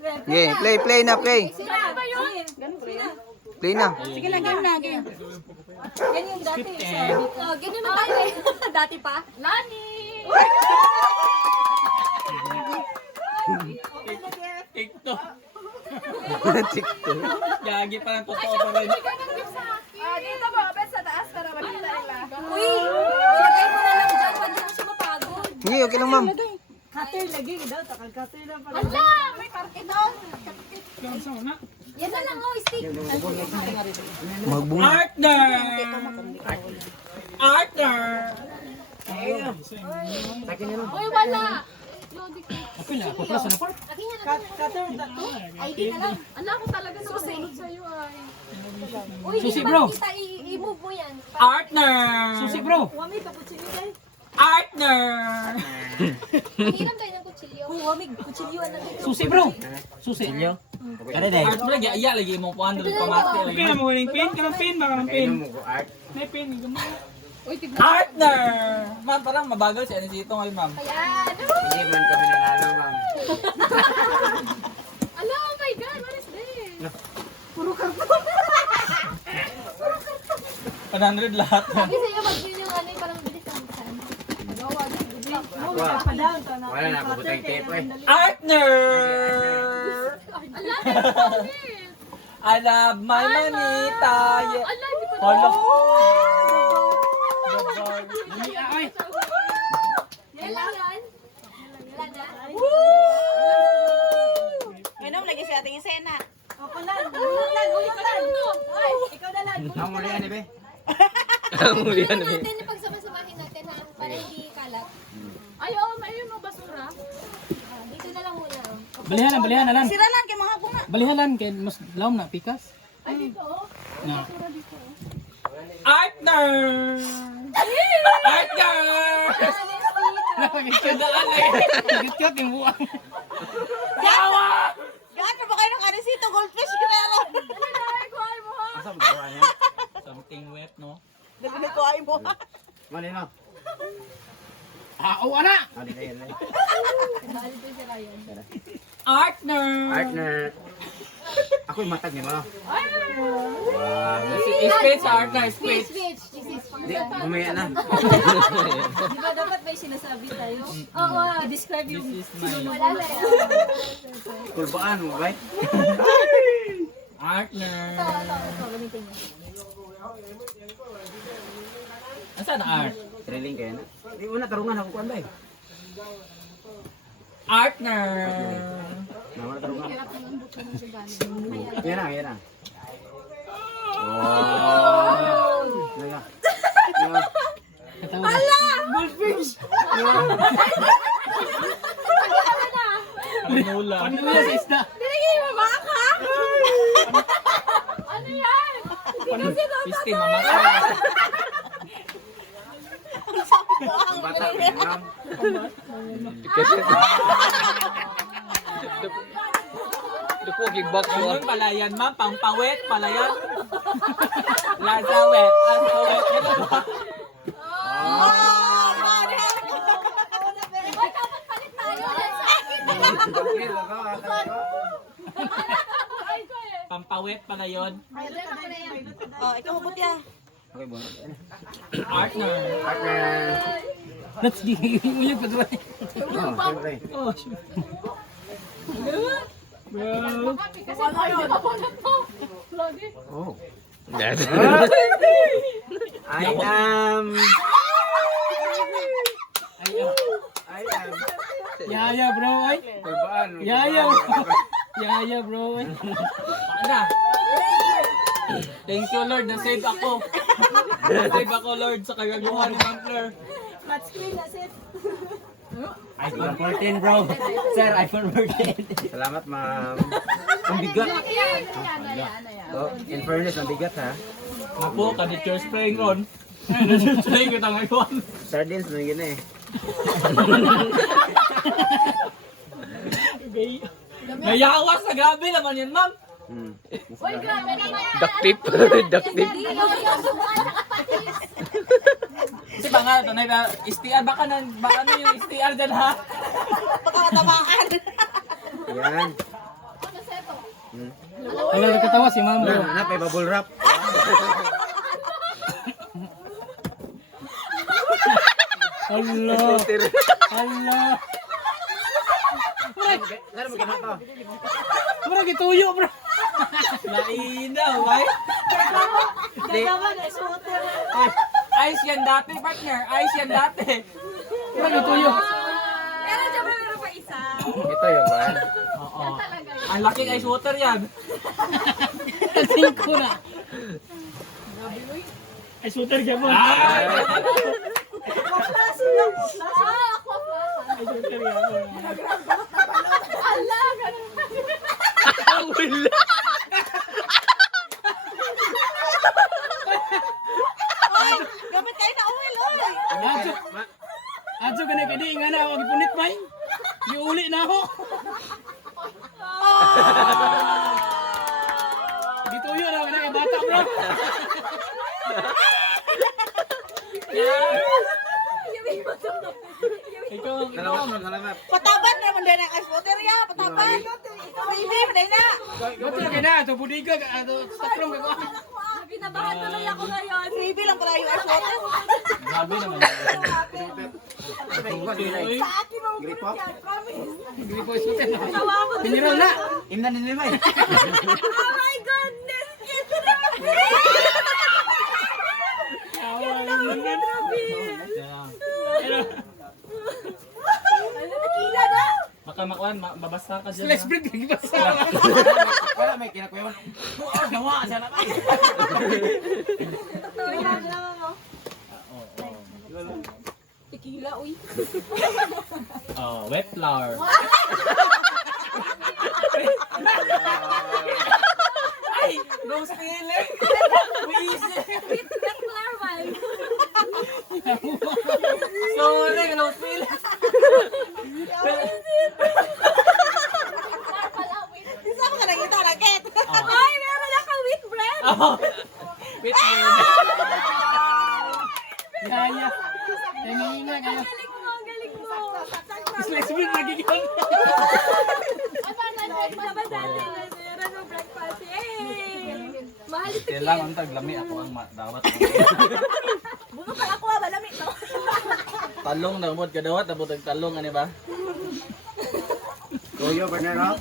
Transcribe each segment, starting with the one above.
Okay, play na, play. Sila ba yun? Play na. Sige lang, game na, game. Yan yung dati. Oh, ganyan na tayo eh. Dati pa. Lani! TikTok. TikTok. Gagi pa ng totoo pa rin. Dito mo, open sa taas para makita nila. Uy! Ilagay mo na lang dyan, pwede lang siya mapagod. Hindi, okay lang, ma'am. Cutter lagi daw, takal cutter lang pala. Ala! May parke doon. Yan na lang, oh, stick. Magbunga. Partner! Partner! Uy, wala! Apil na, papas na part. Akin yan, akin yan. Cutter, ID na lang. Ala ko talaga susunod sa'yo ay. Uy, Susi, hindi bro. makita, i-move mo yan. Partner! Susi bro! wami cappuccino dai. Partner! Hiram tayo ng kutsilyo. Wami kutsilyo na dito. Susi bro! Susi. Inyo? Kada day. Art bro, iya lagi mo po andro pamati. Okay na mo galing pin, kanang pin, baka ng pin. May pin, gumawa. Uy, tignan. Partner! Ma'am, parang mabagal si Anisito ngayon, ma'am. Ayan. Hindi man kami nanalo, ma'am. Ala, oh my God, what is this? 100 lahat. Sabi sa'yo, mag-win yung ano, parang bilis ang saan. Gawa din, bilis. Ako, wala na, puputang tape eh. Partner! Ala, bakit? I love my manita. Ala, hindi pa Hala. Yan lang yan. Wala na. Minom lagi sa ating sena. Ako lan, ulutan. Ay, ikaw na lan. Ang muli yan, ibe. Muli yan, Tingnan natin yung pagsama-samahin natin ha, para hindi kalat. Ay, oh, may yung basura. Dito na lang muna. Oh. Balihan na lang. Sira lang kay mga bunga. Balihan lang, kaya mas lawom na, pikas. Ay, dito oh. Na. Partner! Partner! Git-git yung buwang. Yawa! Gaano ba kayo ng anisito? Goldfish ka na lang. Asa mo gawa niya? Something wet, no? Nagulay ko ay mo. Mali no? Oo, ana! Mali kayo na. Partner! Partner. Ako yung matag niya, ma. Wow. Space, partner, space. Switch. Hindi, bumaya na. Di ba dapat may sinasabi tayo? Oo. I-describe yung This is my Wala na yan. Kulbaan mo, right? partner. Ito, gamitin mo. Asan art? Trailing kayo na. Di una, tarungan ako kuan ba eh. Partner. Naman tarungan. Yan na, yan na. Oh! Yan na. Panula. Panula sa isda. Ano yan? Pisti, mamata. Ang bata, ma'am. Ito po, kickbox mo. Ano yung palayan, ma'am? Pampawet, palayan. Lasa wet. Lasa wet. Uy, dapat palit tayo. Pampawet pala yun. Oh, ikaw mabot ya. Okay, bon. Partner. Partner. Let's di. Ulit pa doon. Oh, siyempre. Oh, shoot. Kasi pwede pa po na to. Lagi. Oh. Yes. I am... I am... Yaya bro, ay. Kulbaan. Yaya. Yaya bro, ay. Paano? Thank you Lord, na-save ako. Na-save ako Lord sa kagaguhan ni Ma'am Fleur. flat screen, that's it. iPhone 14 bro. Sir, iPhone 14. Salamat, ma'am. Ang bigat. Oh, in fairness, ang bigat ha. Napo, kadit your spraying on. Spraying kita ngayon. Sardines na yun eh. Nayawas sa gabi naman yan, ma'am. Hmm. Uy, grabe naman. Duct tape. Duct tape. Hindi, yung buwan nakapatis. Kasi ba nga, ito na STR, baka na yung STR dyan ha? Pagkakatamaan. Yan. Wala nakatawa si Ma'am. Napay bubble wrap. Allah. Allah. Ano mo ginato? Mura gituyo, bro. Laina, bay. Ice yan dati, partner. Ice yan dati. Mura gituyo. Pero dyan meron pa isa. Ito yung one. Oo. Ang laking ice water yan. Singko na. Ay, shooter ka mo. Ala, ganun. Wala. Oy, gamit kayo na oil, oy. Adso ka na kadi nga na ako gipunit bay. Giuli na ako. Gituyo na ka na bata bro. Salamat. Pataban naman din ang ice water ya, pataban. Baby, panay na. Bato na kaya na, ito budiga, ito stakrong ka. Binabahan tuloy ako ngayon. Baby lang pala yung ice water. Grabe naman. Gripo? Hindi po isutin. Piniraw na. Imnan din ba? Oh my goodness! Nakila na! Baka makuan, babasta ka dyan. Slice bread, lagi ba sa? Wala may kinakuyawan. Gawa, siya na kayo. Totoo yan, alam mo. Tequila, uy. Oh, wet flour. Ay, rose feeling. Wheezy. Wet flour man. Sorry, rose feeling. Isa ka na kita, raket. Ay, meron ako wheat bread. Oh, wait bread. Yaya. Tanginga kayo. Galing mo, galing mo. Slice bread, lagi yun. Dapat dati na meron ng breakfast. Yay! Mahal ito. Kailangan ang taglami ako ang dapat. Buno ka ako, malamit no. Talong na umod kadawat, nabutag talong, ano ba? Toyo, Bernero.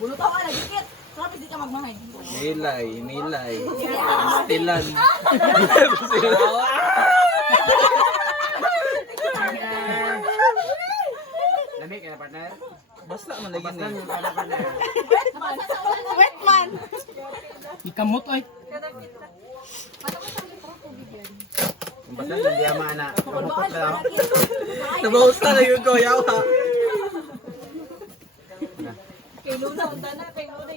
Buno ka wala dikit. Kapit di ka magmahay. Milay. Stilan. Lamig ka na, partner. Basta man lagi Basta ni. yung ano, partner. Wet man. Ikamot ay. Basta yung diama na. Pumukot na ako. Nabawas na lang yung yawa. Kay Luna, unta na. Kay Luna,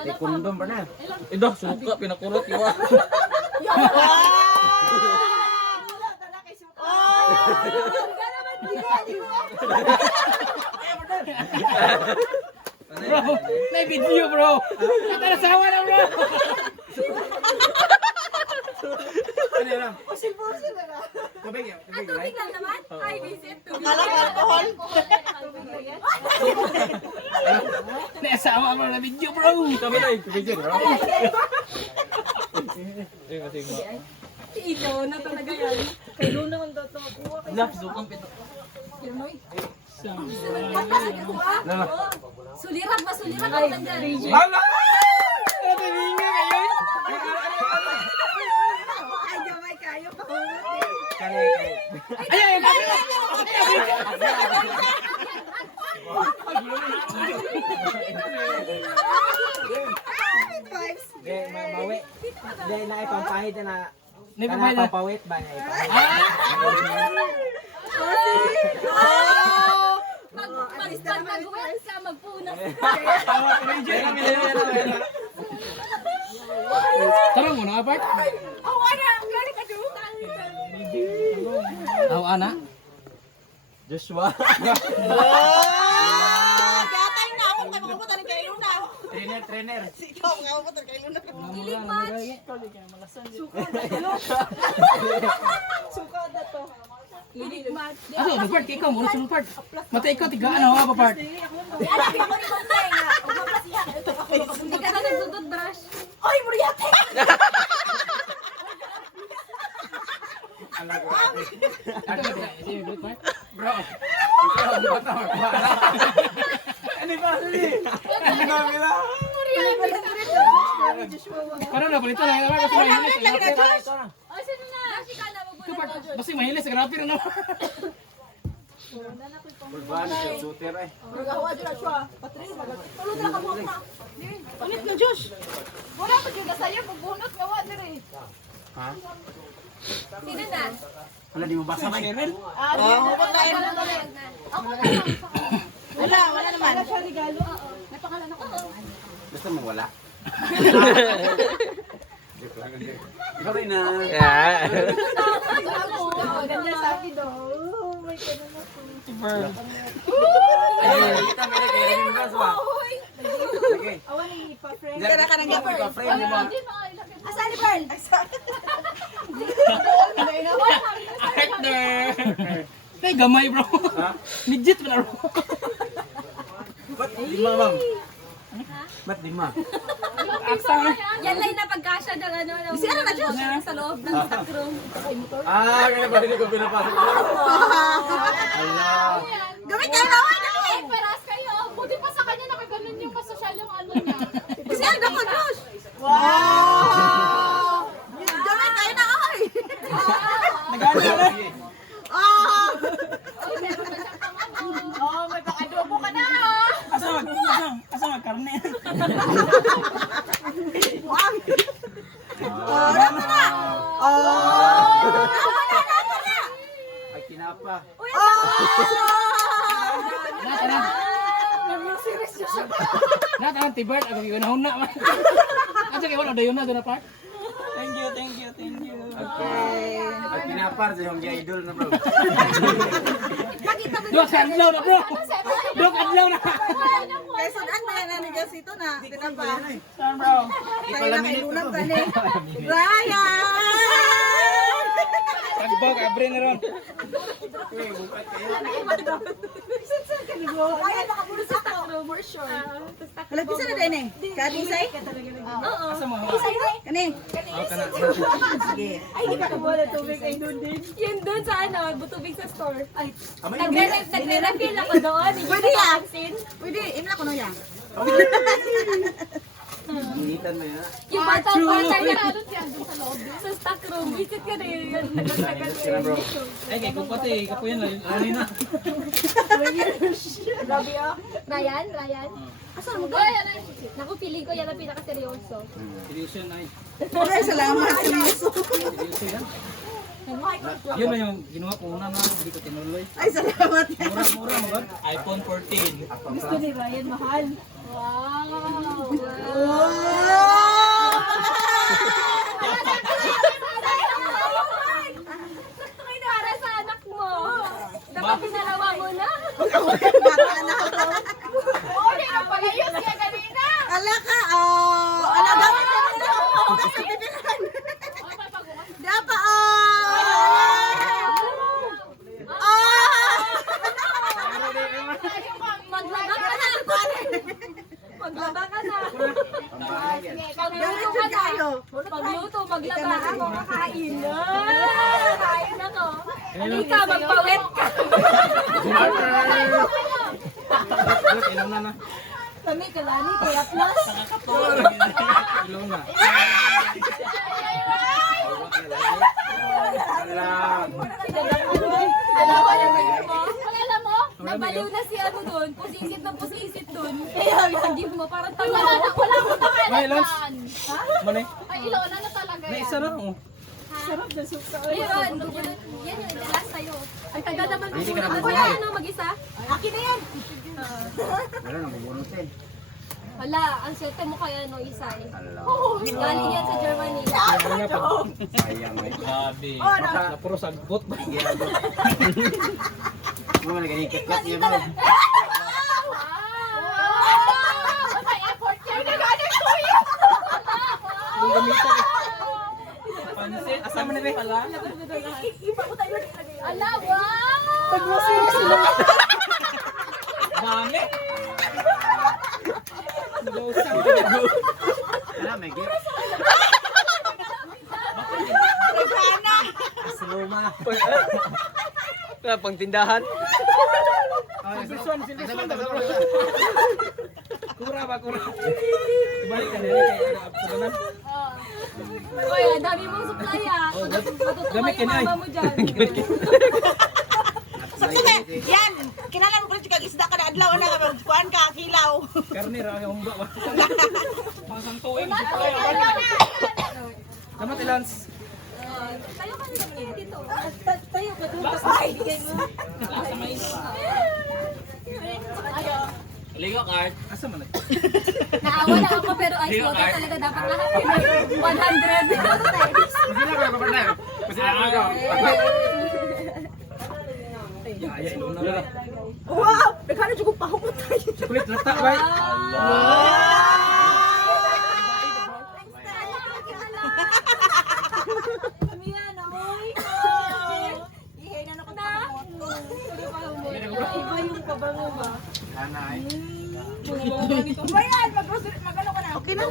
May kondom, partner. Ida, suka, pinakurot yung Bro, may video bro. Natarasawa na bro. Ano yan? Tubig yan. Tubig yan. Tubig lang naman. Ay, visit. Tubig Akala ko alcohol. Tubig lang yan. Naasawa mo na video bro. Kami na Tubig yan, bro. Si Ilo na talaga yan. Kay Luna, unta to. Kuha kay Lap, sukang pito. Pinoy. Sulirat ba? Sulirat ako nandyan. Hala! Tatinga kayo. Ay, damay kayo. Kaya. Ay ay ay. Mawi. Dahil na ipampahid na May pamay na. papawit ba na ipahid? Pag mag-wet ka, magpunas. Tara mo na apart. Oh, ano? Gano'n ka doon? Aw ana. Joshua. Gatay na ako kay makabutan ni kay Luna. Trainer. Ikaw makabutan kay Luna. Kilig match. Suka na to. Ano, part kay ikaw, muna sunod part. Mata ikaw, tigaan ako ba part? Hindi ka na nagdudod brush. Oy, Muriate! Bro, ikaw, bata mo. Ano ba? Ano ba nila? Parang nabalita na, kasi mahilis. Ay, sino na? Brush ka na, magbulat. Basta mahilis, grabe na naman. Pulban, shooter eh. Ulit na, Josh. Wala pa dyan na sa'yo, magbunot ka, wala rin. Ha? Sino na? Wala, di mo basa ba? Cheryl? Huwag tayo na. Wala naman. Basta mo wala. Ikaw rin na. Yeah. Ganda sa akin daw. Kita mo na kayo rin ba? Sige. Kaya ka nang gapper. Pa-frame mo ba? Asa ni Pearl? Partner! Ay, gamay bro. Legit ba na bro? Ba't di ma, ma'am? Ba't di ma? Aksa na. Yan lang na pagkasya ng ano, sa loob ng stock room. Ah, kaya ba hindi ko pinapasok? Allah. Gawin tayo naman. Ay, paras kayo. Buti pa sa kanya nakaganon yung kasosyal yung ano niya. Kasi ano ko, Josh. Wow! Gawin tayo na, ay. Nagano na. Ay, meron pa siyang pang-ano. Oh, may pakadobo ka na. Asa magkarne. Rama na. Ay, kinapa. Lahat ang tibert, ako yung nahon na. Asa kayo wala dayon na doon na part? Thank you. Okay. Ay, kinapar sa yung idol na bro. Dok adlaw na bro. Dok adlaw na. Kaya saan ba yan na ni Josito na? Tinapa. Saan bro? Tayo na kay Lunang ka ni. Ryan! Tagbog, abre na ron. Kaya nakapulo sa stock room, for sure. Malapit na din eh. Kadisay? Oo. Asa mo? Kani? Sige. Ay, hindi ka kumula tubig ay doon din. Yun doon sa ano, butubig sa store. Ay, nagre-refill ako doon. Pwede yan. Pwede, imla ko no yan. Initan mo yun. Yung bata niya Lalo siya dun sa loob. sa stock room. Visit ka rin. Nagtagal Sila bro. Ay, kay kupate, kapuyan lang. Ano na? Grabe ah. Ryan? Asan mo ba? Naku, feeling ko yan ang pinaka-seryoso. Seryoso na eh. Ay, salamat. Seryoso yan. Yun na yung ginawa ko una na, hindi ko tinuloy. Ay, salamat. Mura mo ba? iPhone 14. Gusto ni Ryan, mahal. Wow! Sakto kayo para sa anak mo. Dapat pinalawa mo na. Bata na ako. Oo, hindi na pala yun. Kaya kanina. Ala ka, ala gawin ka na ako. Sa pipilan. Ay, papagumas. Dapa, Maglaba ka na. Maglaba ka na. Pambahay yan. gawin siya tayo. Pagluto, maglaba ako, kakain na. Kakain na to. Halika, magpawet ka. Ilaw na na. Kami, kalani, kaya plus. Ilaw na. Allah. Alam mo, nabaliw na si ano doon, pusisit na pusisit doon. Kaya give mo, parang tanga. Wala akong May lunch? pakialaman. Mali. Ay, ilonan na talaga May yan. isa na oh. Ayun, yan yung last sa'yo. Ang taga naman Hindi ka na Ano mabuhay. ano, mag-isa? Akin na yan. Wala nang bubunutin. Wala, ang swerte mo kaya no, Isay. Allah. Galing yan sa Germany. Ano na pa? Sayang eh. Sabi. Na puro sagbot ba? Mga nagkanikat-kat niya bro. May effort yan. Yung gamitan eh. Pansit. Asa mo na rin pala? Ala, wow! Ano, may gift? Sluma. Pang tindahan. Silverson. Kura ba, kura? Balik ka nila kay Sabanan. Uy, ang dami mong supply ah. Matutuwa yung mama mo dyan. So, sige, yan. Kinalan mo ko kag isda ka na adlaw na ka. Kuan ka, kilaw. Karne ra ang humba ba? Pasantuin. Tama tilans. Tayo ka nila dito. Tayo ka doon. Ligo card. Asa man? Naawa na ako pero ice water talaga dapat lahat. 100. Masila ka, partner. Masila ka. Ay, iluna na. Wow! Nagkano dyan kong pahukot tayo. Kulit lata bay. Nanay. Bayan, mag-ano ka na. Okay na.